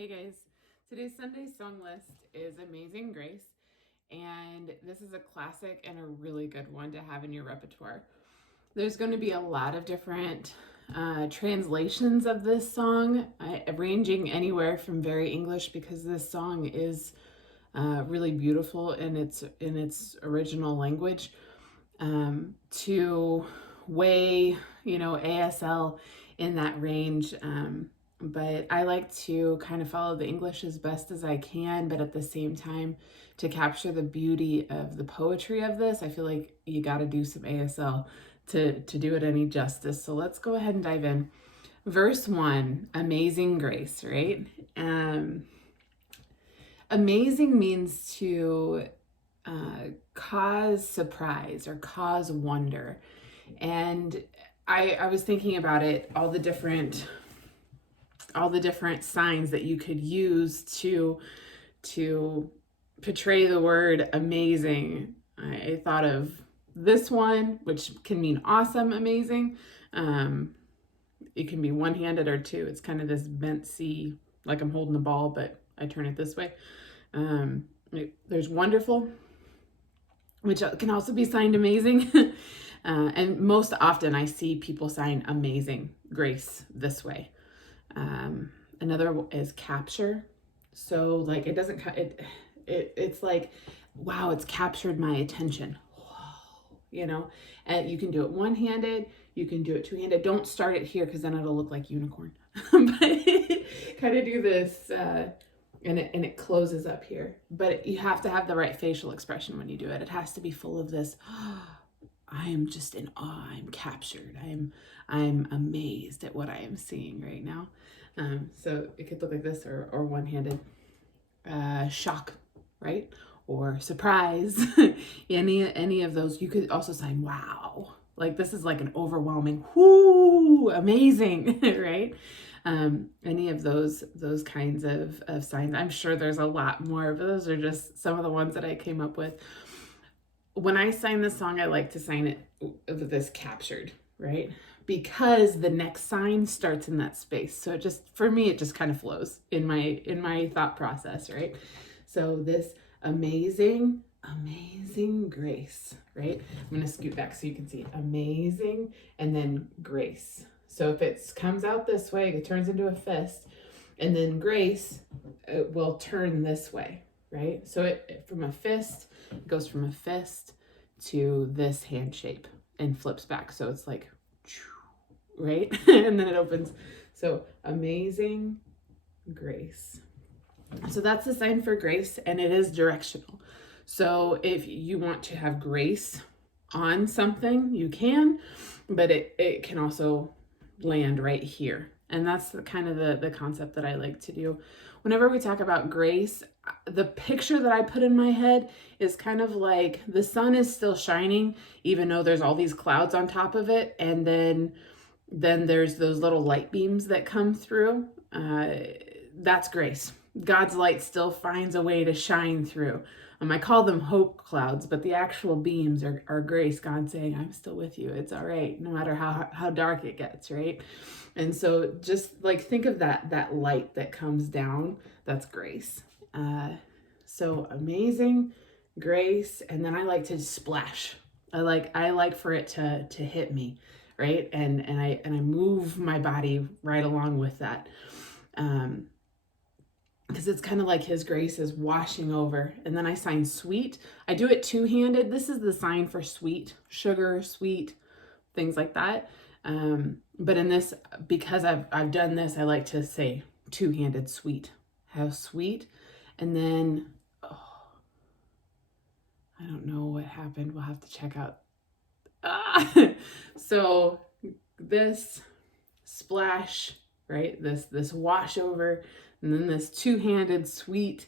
Hey guys, today's Sunday song list is Amazing Grace, and this is a classic and a really good one to have in your repertoire. There's going to be a lot of different translations of this song, ranging anywhere from very English, because this song is really beautiful in its original language, to way, ASL in that range. But I like to kind of follow the English as best as I can, but at the same time, to capture the beauty of the poetry of this, I feel like you got to do some ASL to do it any justice. So let's go ahead and dive in. Verse 1, Amazing Grace, right? Amazing means to cause surprise or cause wonder. And I was thinking about it, all the different signs that you could use to portray the word amazing. I thought of this one, which can mean awesome, amazing. It can be one-handed or two. It's kind of this bent C, like I'm holding the ball, but I turn it this way. There's wonderful, which can also be signed amazing. And most often I see people sign amazing grace this way. Another is capture. So like it doesn't, it's like, wow, it's captured my attention. Whoa, and you can do it one-handed, you can do it two-handed. Don't start it here because then it'll look like unicorn. But kind of do this, and it closes up here. But you have to have the right facial expression when you do it. It has to be full of this, I am just in awe, I'm captured, I'm amazed at what I am seeing right now. So it could look like this, or one-handed. Shock, right? Or surprise. any of those. You could also sign wow. Like this is like an overwhelming whoo, amazing, right? Any of those kinds of signs. I'm sure there's a lot more, but those are just some of the ones that I came up with. When I sign this song, I like to sign it with this captured, right? Because the next sign starts in that space. So it just, for me, it just kind of flows in my thought process, right? So this amazing grace, right? I'm going to scoot back so you can see amazing and then grace. So if it comes out this way, it turns into a fist, and then grace, it will turn this way, right? So it from a fist, it goes from a fist to this hand shape and flips back. So it's like, right? And then it opens. So amazing grace. So that's the sign for grace, and it is directional. So if you want to have grace on something, you can, but it can also land right here. And that's the kind of the concept that I like to do. Whenever we talk about grace, the picture that I put in my head is kind of like the sun is still shining, even though there's all these clouds on top of it. And then there's those little light beams that come through. That's grace. God's light still finds a way to shine through. I call them hope clouds, but the actual beams are grace. God saying, I'm still with you. It's all right, no matter how dark it gets, right? And so just like think of that light that comes down. That's grace. So amazing grace, and then I like to splash. I like for it to hit me, right? And I move my body right along with that. Because it's kind of like his grace is washing over. And then I sign sweet. I do it two-handed. This is the sign for sweet, sugar, sweet, things like that. But in this, because I've done this, I like to say two-handed sweet. How sweet. And then, I don't know what happened. We'll have to check out. So this splash, right? This wash over, and then this two-handed sweet,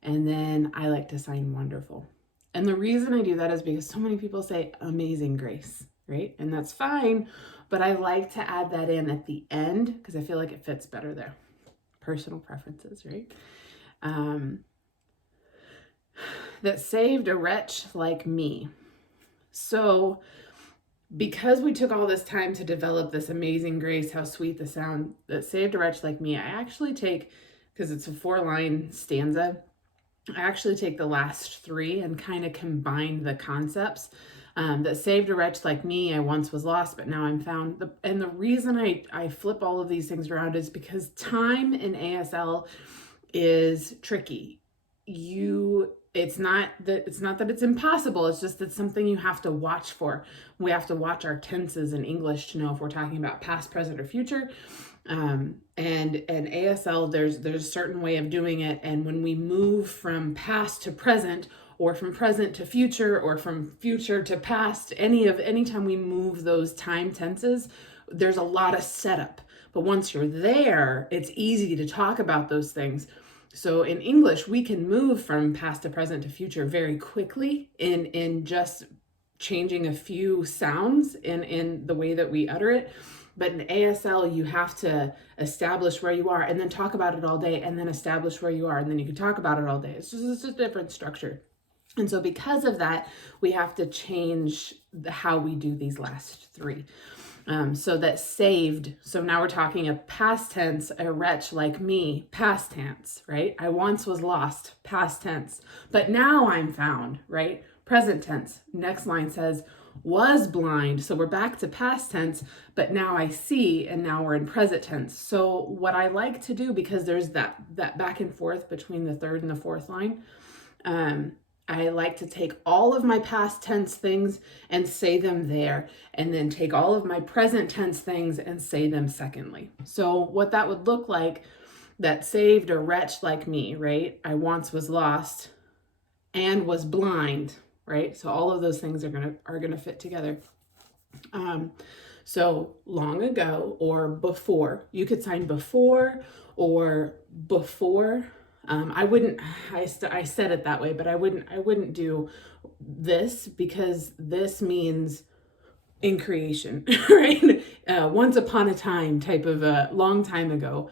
and then I like to sign wonderful. And the reason I do that is because so many people say amazing grace, right? And that's fine, but I like to add that in at the end because I feel like it fits better there. Personal preferences, right? That saved a wretch like me. So because we took all this time to develop this amazing grace, how sweet the sound that saved a wretch like me, I actually take because it's a 4-line stanza, I actually take the last 3 and kind of combine the concepts. That saved a wretch like me, I once was lost, but now I'm found. And the reason I flip all of these things around is because time in ASL is tricky. It's not that it's impossible. It's just that something you have to watch for. We have to watch our tenses in English to know if we're talking about past, present, or future. And ASL, there's a certain way of doing it. And when we move from past to present, or from present to future, or from future to past, anytime we move those time tenses, there's a lot of setup. But once you're there, it's easy to talk about those things. So in English, we can move from past to present to future very quickly in just changing a few sounds in the way that we utter it. But in ASL, you have to establish where you are and then talk about it all day, and then establish where you are, and then you can talk about it all day. It's just a different structure. And so because of that, we have to change how we do these last 3. So that saved, so now we're talking a past tense, a wretch like me, past tense, right? I once was lost, past tense, but now I'm found, right? Present tense. Next line says, was blind. So we're back to past tense, but now I see, and now we're in present tense. So what I like to do, because there's that back and forth between the 3rd and the 4th line, I like to take all of my past tense things and say them there, and then take all of my present tense things and say them secondly. So what that would look like, that saved a wretch like me, right? I once was lost and was blind, right? So all of those things are gonna fit together. So long ago or before, you could sign before or before. I said it that way, but I wouldn't do this, because this means in creation, right? Once upon a time type of a long time ago.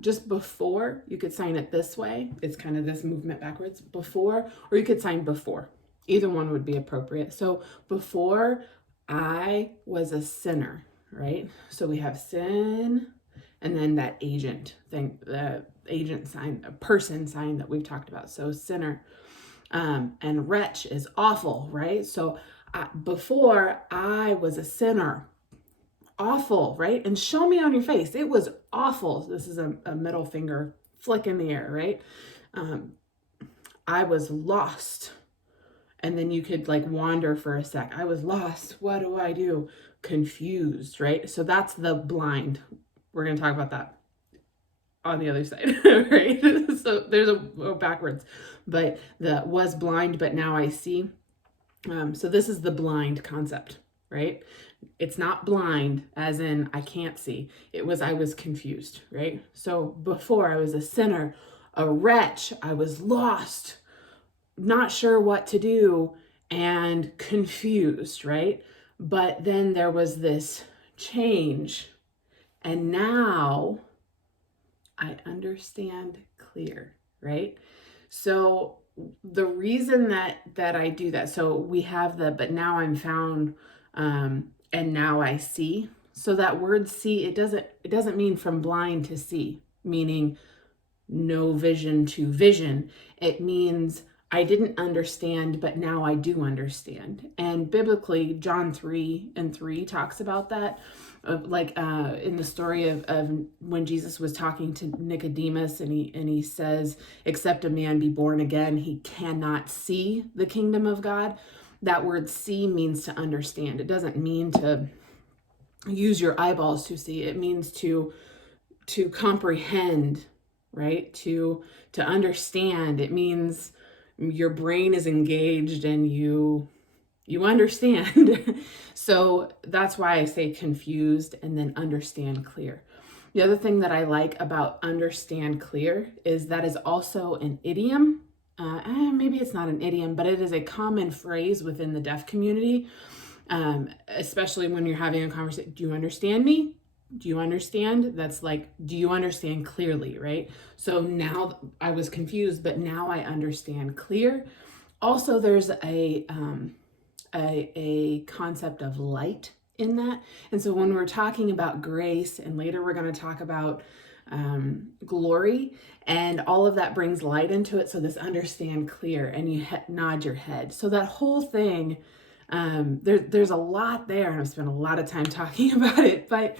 Just before, you could sign it this way. It's kind of this movement backwards, before, or you could sign before. Either one would be appropriate. So before I was a sinner, right? So we have sin, and then that agent thing, the agent sign, a person sign that we've talked about. So sinner, and wretch is awful, right? So before I was a sinner, awful, right? And show me on your face, it was awful. This is a middle finger flick in the air, right? I was lost. And then you could like wander for a sec. I was lost. What do I do? Confused, right? So that's the blind. We're going to talk about that on the other side, right? So there's a backwards, but the was blind, but now I see. So this is the blind concept, right? It's not blind as in I can't see. It was I was confused, right? So before I was a sinner, a wretch, I was lost, not sure what to do, and confused, right? But then there was this change, and now I understand clear, right? So the reason that I do that, so we have the but now I'm found, and now I see. So that word see, it doesn't mean from blind to see, meaning no vision to vision. It means I didn't understand, but now I do understand. And biblically, John 3:3 talks about that. In the story of when Jesus was talking to Nicodemus, and he says, except a man be born again, he cannot see the kingdom of God. That word see means to understand. It doesn't mean to use your eyeballs to see. It means to comprehend, right? To understand. It means your brain is engaged and you understand. So that's why I say confused and then understand clear. The other thing that I like about understand clear is that is also an idiom. Maybe it's not an idiom, but it is a common phrase within the deaf community, especially when you're having a conversation. Do you understand me? Do you understand? That's like, do you understand clearly, right? So now I was confused, but now I understand clear. Also, there's a concept of light in that. And so when we're talking about grace, and later we're going to talk about glory, and all of that brings light into it. So this understand clear, and you nod your head. So that whole thing, there's a lot there, and I've spent a lot of time talking about it, but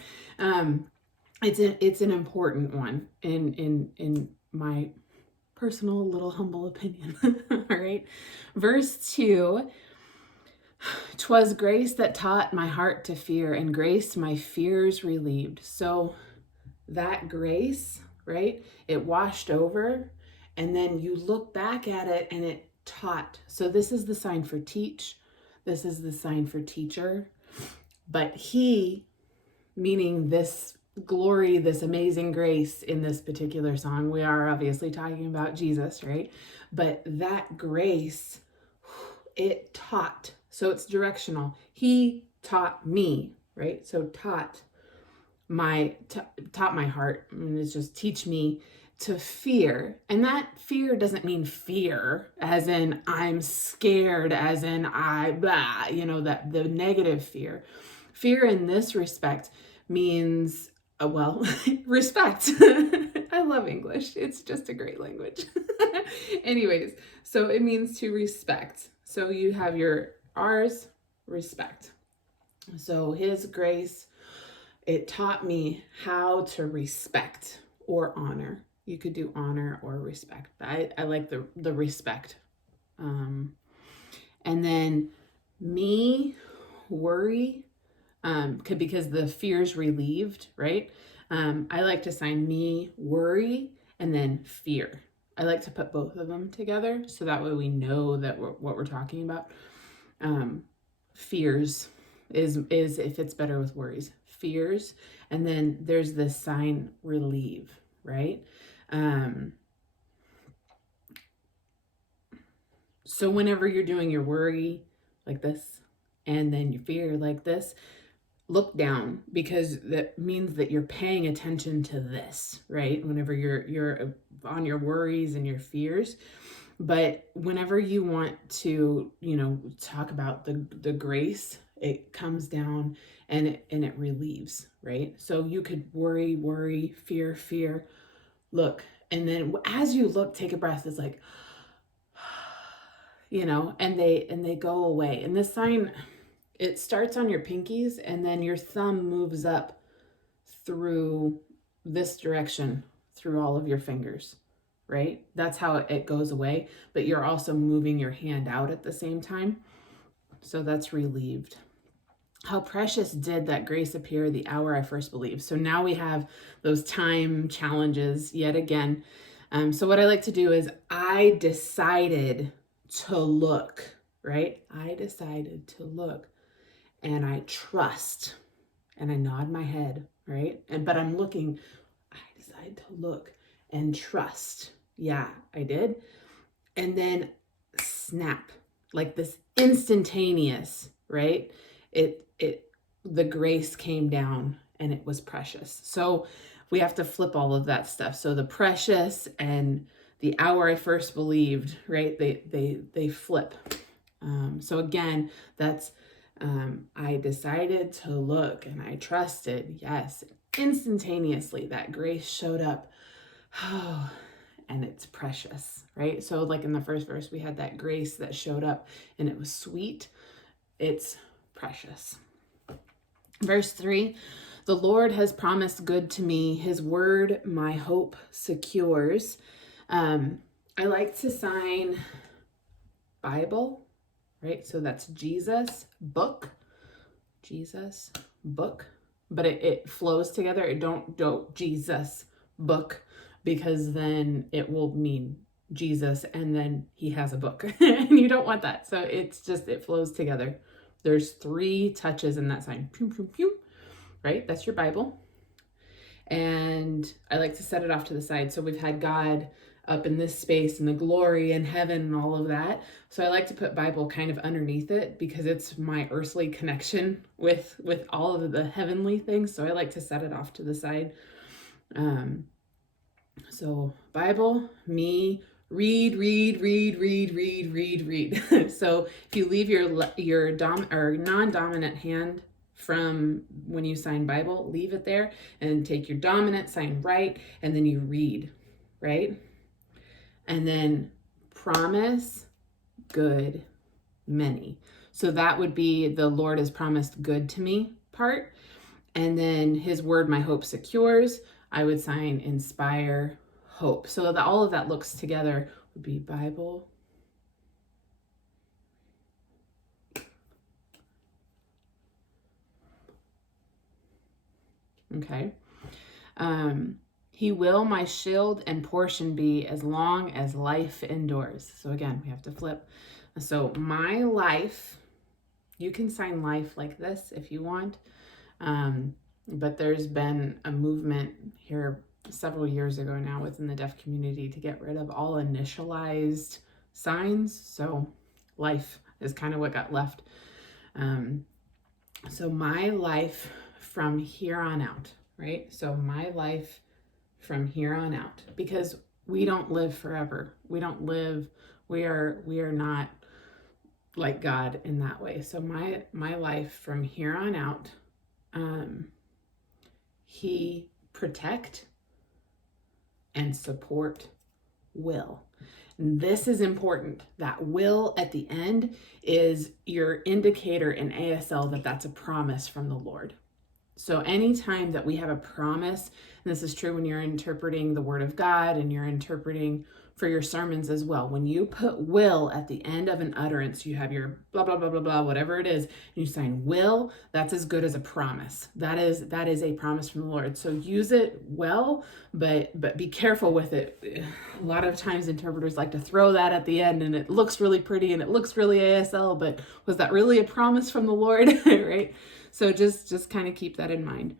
it's an important one in my personal little humble opinion. All right, verse 2. 'Twas grace that taught my heart to fear, and grace my fears relieved. So that grace, right? It washed over, and then you look back at it and it taught. So this is the sign for teach. This is the sign for teacher. But he, meaning this glory, this amazing grace in this particular song, we are obviously talking about Jesus, right? But that grace, it taught. So it's directional. He taught me, right? So taught my heart. I mean, it's just teach me to fear. And that fear doesn't mean fear as in I'm scared, as in that the negative fear. Fear in this respect means respect. I love English. It's just a great language. Anyways, so it means to respect. So you have your R's, respect. So his grace, it taught me how to respect or honor. You could do honor or respect. I like the respect. And then me, worry, because the fear's relieved, right? I like to sign me, worry, and then fear. I like to put both of them together so that way we know that what we're talking about. Fears is if it's better with worries. Fears, and then there's this sign relieve, right? So whenever you're doing your worry like this, and then your fear like this, look down, because that means that you're paying attention to this, right? Whenever you're on your worries and your fears. But whenever you want to, talk about the grace, it comes down and it relieves, right? So you could worry, fear, look. And then as you look, take a breath. It's like, and they go away. And this sign, it starts on your pinkies, and then your thumb moves up through this direction, through all of your fingers, right? That's how it goes away, but you're also moving your hand out at the same time. So that's relieved. How precious did that grace appear the hour I first believed. So now we have those time challenges yet again. So what I like to do is I decided to look, right? I decided to look, and I trust, and I nod my head, right? But I'm looking, I decided to look and trust. Yeah, I did. And then snap, like this instantaneous, right? The grace came down, and it was precious. So we have to flip all of that stuff. So the precious and the hour I first believed, right? They flip. So again, that's I decided to look, and I trusted. Yes, instantaneously that grace showed up. Oh, and it's precious, right? So like in the first verse, we had that grace that showed up, and it was sweet. It's precious. Verse 3, the Lord has promised good to me. His word my hope secures. I like to sign Bible, right? So that's Jesus, book, but it flows together. It don't Jesus, book, because then it will mean Jesus, and then he has a book, and you don't want that. So it's just, it flows together. There's 3 touches in that sign. Pew, pew, pew, right? That's your Bible. And I like to set it off to the side. So we've had God up in this space and the glory and heaven and all of that. So I like to put Bible kind of underneath it, because it's my earthly connection with all of the heavenly things. So I like to set it off to the side. So Bible, me, read. So if you leave your non-dominant hand from when you sign Bible, leave it there and take your dominant, sign right, and then you read, right? And then promise, good, many. So that would be the Lord has promised good to me part. And then his word, my hope secures. I would sign inspire, hope. So that all of that looks together would be Bible. Okay. He will my shield and portion be as long as life endures. So again, we have to flip. So my life, you can sign life like this if you want. But there's been a movement here several years ago now within the deaf community to get rid of all initialized signs. So life is kind of what got left. So my life from here on out, right? So my life from here on out, because we don't live forever. We don't live, we are not like God in that way. So my life from here on out, he protect and support will. And this is important. That will at the end is your indicator in ASL that that's a promise from the Lord. So anytime that we have a promise, and this is true when you're interpreting the Word of God and you're interpreting for your sermons as well, when you put will at the end of an utterance, you have your blah, blah, blah, blah, blah, whatever it is, and you sign will, that's as good as a promise. That is a promise from the Lord. So use it well, but be careful with it. A lot of times interpreters like to throw that at the end and it looks really pretty and it looks really ASL, but was that really a promise from the Lord, right? So just kind of keep that in mind.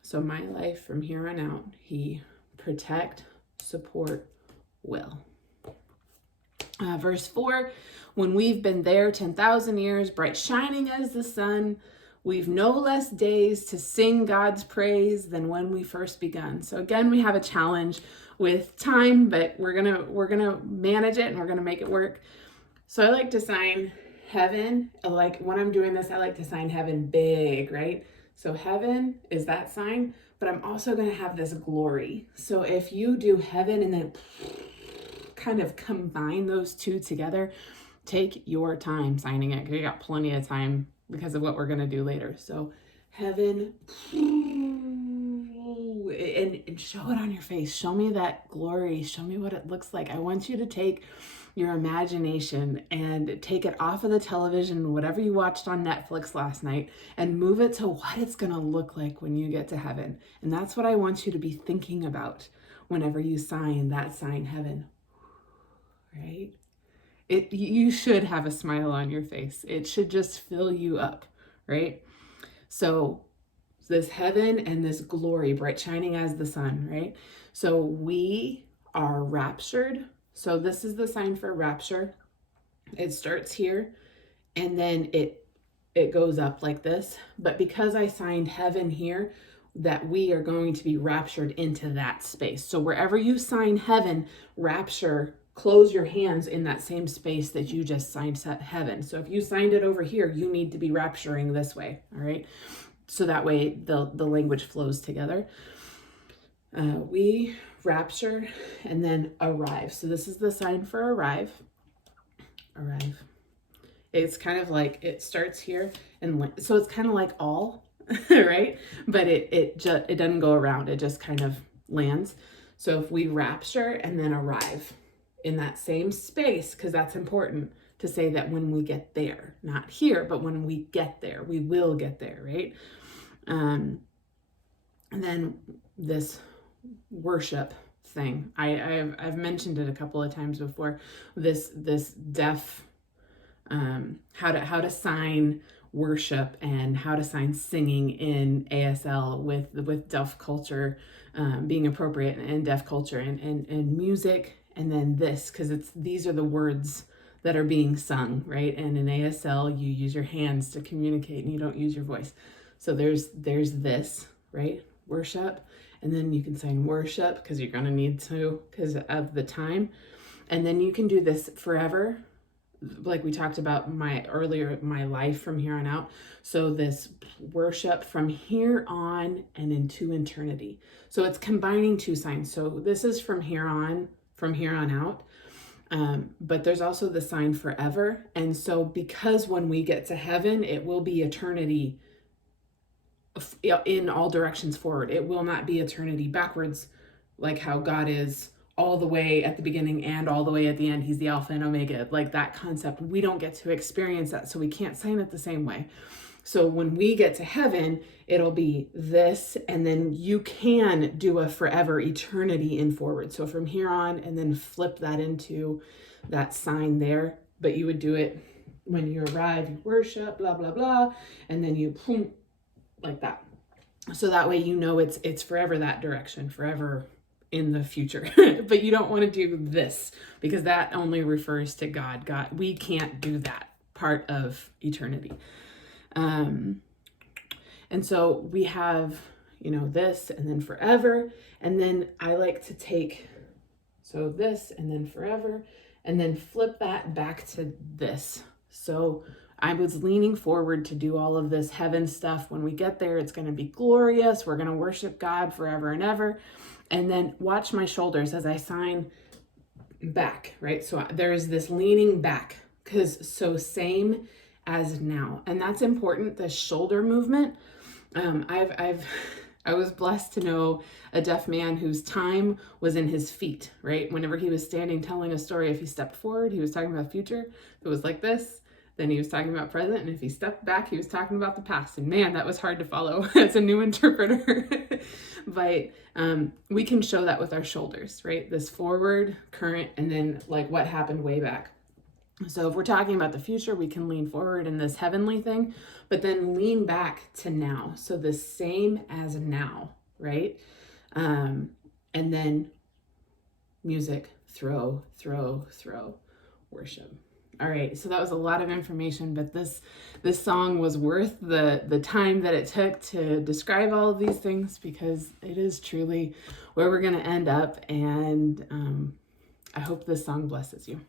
So my life from here on out, he protect, support, will. Verse 4, when we've been there 10,000 years, bright shining as the sun, we've no less days to sing God's praise than when we first begun. So again, we have a challenge with time, but we're gonna manage it and we're gonna make it work. So I like to sign heaven, like when I'm doing this, I like to sign heaven big, right? So heaven is that sign, but I'm also going to have this glory. So if you do heaven and then kind of combine those two together, take your time signing it because you got plenty of time because of what we're going to do later. So heaven, and show it on your face. Show me that glory. Show me what it looks like. I want you to take your imagination and take it off of the television, whatever you watched on Netflix last night, and move it to what it's going to look like when you get to heaven. And that's what I want you to be thinking about whenever you sign heaven, right? You should have a smile on your face. It should just fill you up, right? So this heaven and this glory, bright shining as the sun, right? So we are raptured. So this is the sign for rapture. It starts here and then it goes up like this. But because I signed heaven here, that we are going to be raptured into that space. So wherever you sign heaven, rapture, close your hands in that same space that you just signed heaven. So if you signed it over here, you need to be rapturing this way, all right? So that way the language flows together. We rapture and then arrive. So this is the sign for arrive. Arrive. It's kind of like it starts here and so it's kind of like all, right? But it doesn't go around. It just kind of lands. So if we rapture and then arrive in that same space, because that's important to say that when we get there, not here, but when we get there, we will get there, right? And then this worship thing, I've mentioned it a couple of times before. This deaf, how to sign worship and how to sign singing in ASL with deaf culture, being appropriate in deaf culture and music, and then this because these are the words that are being sung, right? And in ASL, you use your hands to communicate and you don't use your voice. So there's this, right? Worship. And then you can sign worship because you're going to need to because of the time. And then you can do this forever, like we talked about my life from here on out. So this worship from here on and into eternity. So it's combining two signs. So this is from here on out. But there's also the sign forever. And so because when we get to heaven, it will be eternity in all directions forward. It will not be eternity backwards, like how God is all the way at the beginning and all the way at the end. He's the Alpha and Omega, like that concept. We don't get to experience that, so we can't sign it the same way. So when we get to heaven, it'll be this, and then you can do a forever eternity in forward. So from here on, and then flip that into that sign there. But you would do it when you arrive, you worship, blah, blah, blah, and then you boom, like that. So that way you know it's forever that direction, forever in the future. But you don't want to do this because that only refers to God. We can't do that part of eternity. And so we have, this and then forever. And then I like to take, so this and then forever, and then flip that back to this. So I was leaning forward to do all of this heaven stuff. When we get there, it's going to be glorious. We're going to worship God forever and ever. And then watch my shoulders as I sign back, right? So there's this leaning back, so same as now. And that's important, the shoulder movement. I was blessed to know a deaf man whose time was in his feet, right? Whenever he was standing telling a story, if he stepped forward, he was talking about the future. If it was like this, then he was talking about present. And if he stepped back, he was talking about the past. And man, that was hard to follow as a new interpreter. But we can show that with our shoulders, right? This forward, current, and then like what happened way back. So if we're talking about the future, we can lean forward in this heavenly thing, but then lean back to now. So the same as now, right? And then music, throw, worship. All right, so that was a lot of information, but this song was worth the time that it took to describe all of these things, because it is truly where we're going to end up. And I hope this song blesses you.